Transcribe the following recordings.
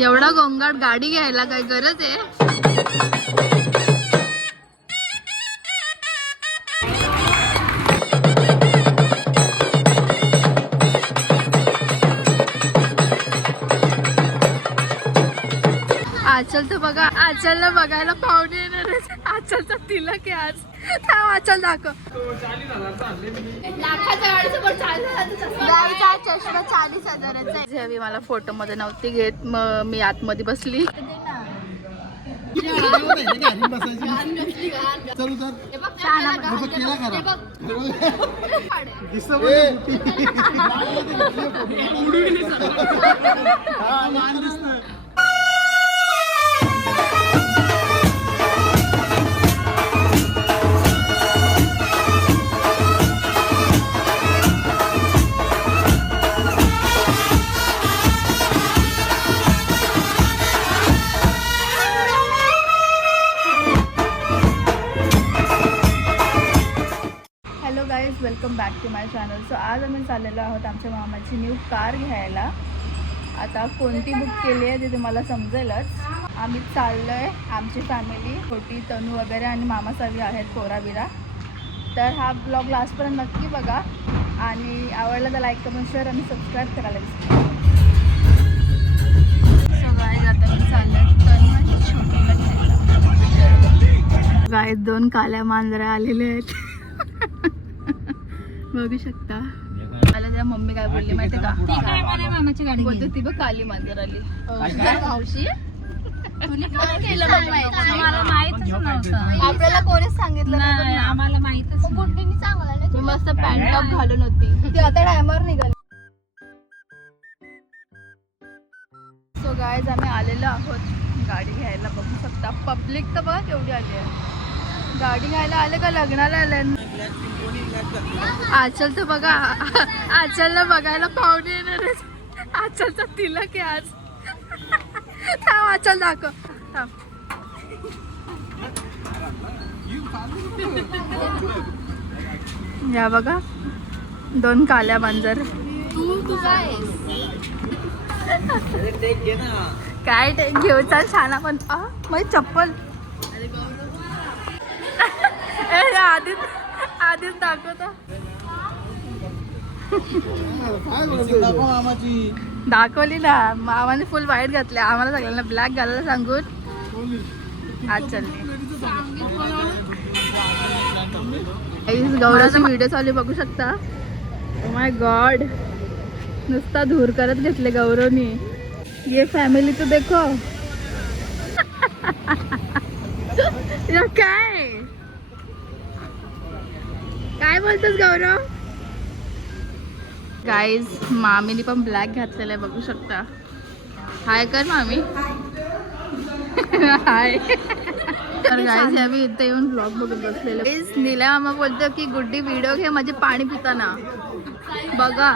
एवढा गोंगाट गाडी घ्यायला काय गरज आहे? आचल तर बघा, आचलला बघायला पाहुणे येणार. आचलचा तिलक आहे आज. थांब आचल दाखव. लाखाच्या गाडीसोबत चष्मा 40,000चा आहे. मला फोटो मध्ये नव्हती घेत, मग मी आतमध्ये बसली. Welcome back to my channel. So आज आम्ही चाललेलो आहोत आमच्या मामाची न्यू कार घ्यायला. आता कोणती बुक केली आहे ते तुम्हाला समजेलच. आम्ही चाललो आहे, आमची फॅमिली, छोटी तनू वगैरे आणि मामा सगळी आहेत, पोराबिरा. तर हा ब्लॉग लास्टपर्यंत नक्की बघा आणि आवडला तर लाईक कमेंट शेअर आणि सबस्क्राईब करायला विसरू नका. सगळे आता मी चाललो आहे तनू आणि छोटीला घ्यायला. गायत 2 काल्या मांजरा आलेले आहेत. बघू शकता. मला त्या मम्मी काय बोलली माहिती का? मामाची गाडी बोलते ती बघ काली मांजर आली. मावशी आपल्याला कोणीच सांगितलं नाही, आम्हाला माहितच. मी मस्त पॅन्ट टॉप घालून होती ती, आता टायमावर निघाली. सो गाईज आम्ही आलेलो आहोत गाडी घ्यायला. बघू शकता पब्लिक तर बघा केवढी आली आहे. गाडी घ्यायला आले का लग्नाला आले? आचल तर बघा, आचलला बघायला पाहुणे येणार. आचलचा तिलक आहे आज. थांब आचल दाखव. थांब. या बघा 2 काल्या मांजर. तू काय टेक घेऊ? चाल छान. पण माझी चप्पल आधीच दाखवतो. दाखवली ना मामाने, फुल व्हाईट घातल्या. आम्हाला सगळ्यांना ब्लॅक घालायला सांगून आज चालली. गौराचा व्हिडिओ चालू बघू शकता. ओ माय गॉड, नुसता धूर करत घेतले गौरवनी. ये फॅमिली तो देखो. काय बोलतोस गौरव? गाईज मामीने पण ब्लॅक घातलेला आहे बघू शकता. हाय कर मामी. हाय. तर गाईज आम्ही इथे येऊन ब्लॉग बघत बसलेले. नीला मामा बोलतो की गुड्डी व्हिडिओ घे माझे पाणी पिताना. बघा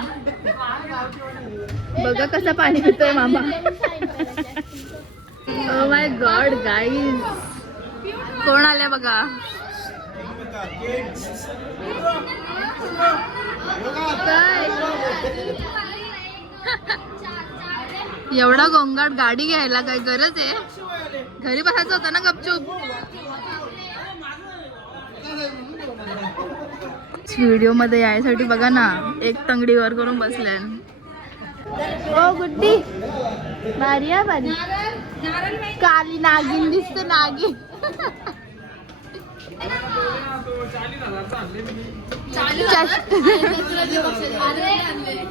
बघा कसं पाणी पितोय मामा. ओ माय गॉड गाईज, कोण आले बघा. एवढा गोंगाट गाडी घ्यायला काय गरज आहे? घरी बसायचं होतं ना गपचूप. व्हिडिओ मध्ये यायसाठी बघा ना, एक तंगडी वर करून बसले. ओ गुड्डी भारी आहे, भारी. काली नागिन दिसते, नागिन.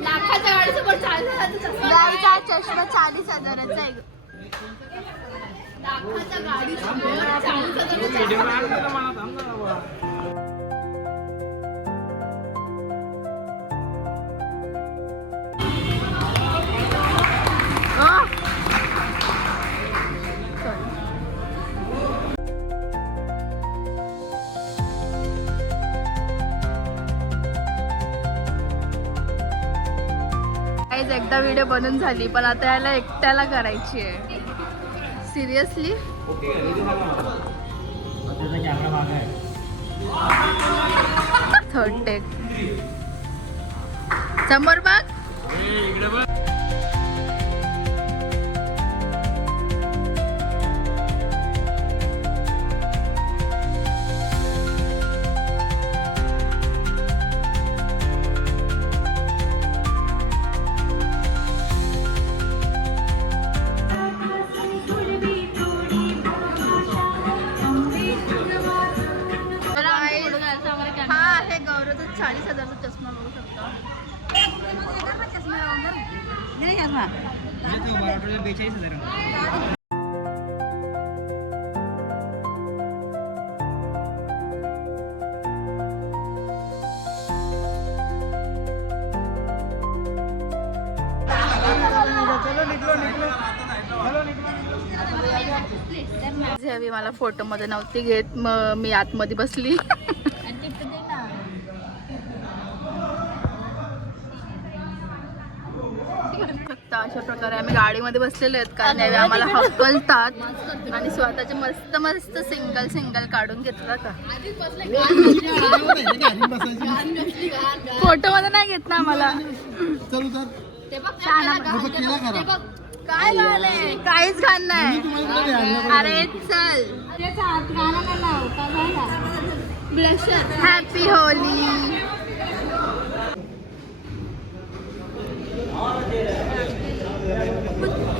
लाखाच्या गाडीसोबत चष्मा 40,000चा आहे. लाखाच्या गाडीसोबत 40,000. एकदा व्हिडिओ बनवून झाली, पण आता याला एकट्याला करायची आहे. Seriously third take. समोर बघ. 45,000. हवी मला फोटो मध्ये नव्हती घेत, मग मी आतमध्ये बसली. अशा प्रकारे आम्ही गाडीमध्ये बसलेलो आहेत कारण यावेळी आम्हाला हकलतात आणि स्वतःचे मस्त मस्त सिंगल काढून घेतला का. फोटो मध्ये नाही घेत ना आम्हाला. काय झालंय? काहीच घाण नाही. अरे चल. Happy Holy.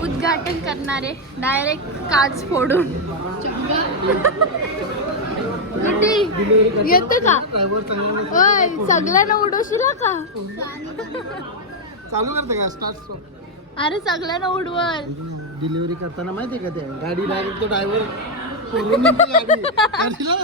उद्घाटन करणारे डायरेक्ट काच फोडून. येते का? सगळ्यांना उडवशील का? चालू करते का स्टार्ट? अरे सगळ्यांना उडवल. डिलिव्हरी करताना माहितीये का ते गाडी डायरेक्ट तो ड्रायव्हर फोडून नेतो गाडी. गाडीला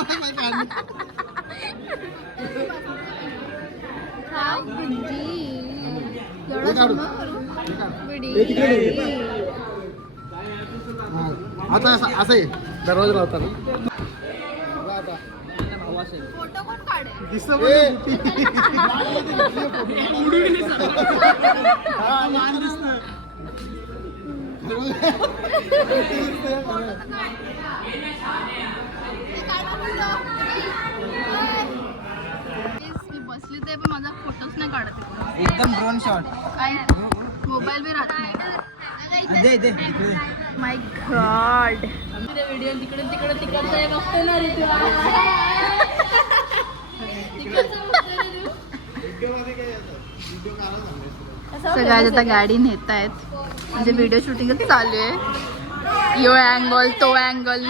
आता असं आहे दरवाजा लावताना. फोटो कोण काढेल? मी बसली ते पण माझा फोटोच नाही काढत. एकदम ड्रोन शॉट. काय मोबाईल बी राहत नाही. माय गॉड. व्हिडिओ तिकडे तिकडे तिकडे बघतो ना रे तुला. सगळ्या आता गाडी नेत आहेत म्हणजे व्हिडिओ शूटिंगच चालू आहे. यो अँगल तो अँगल.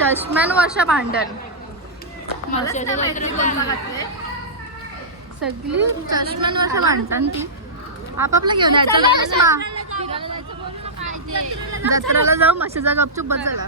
चष्म्यान वर्षा भांडण. सगळी चष्म्यान वर्षा भांडण. ती आपापला घेऊन यायचं. जत्राला जाऊ म्हशीचा गपचूप बस झाला.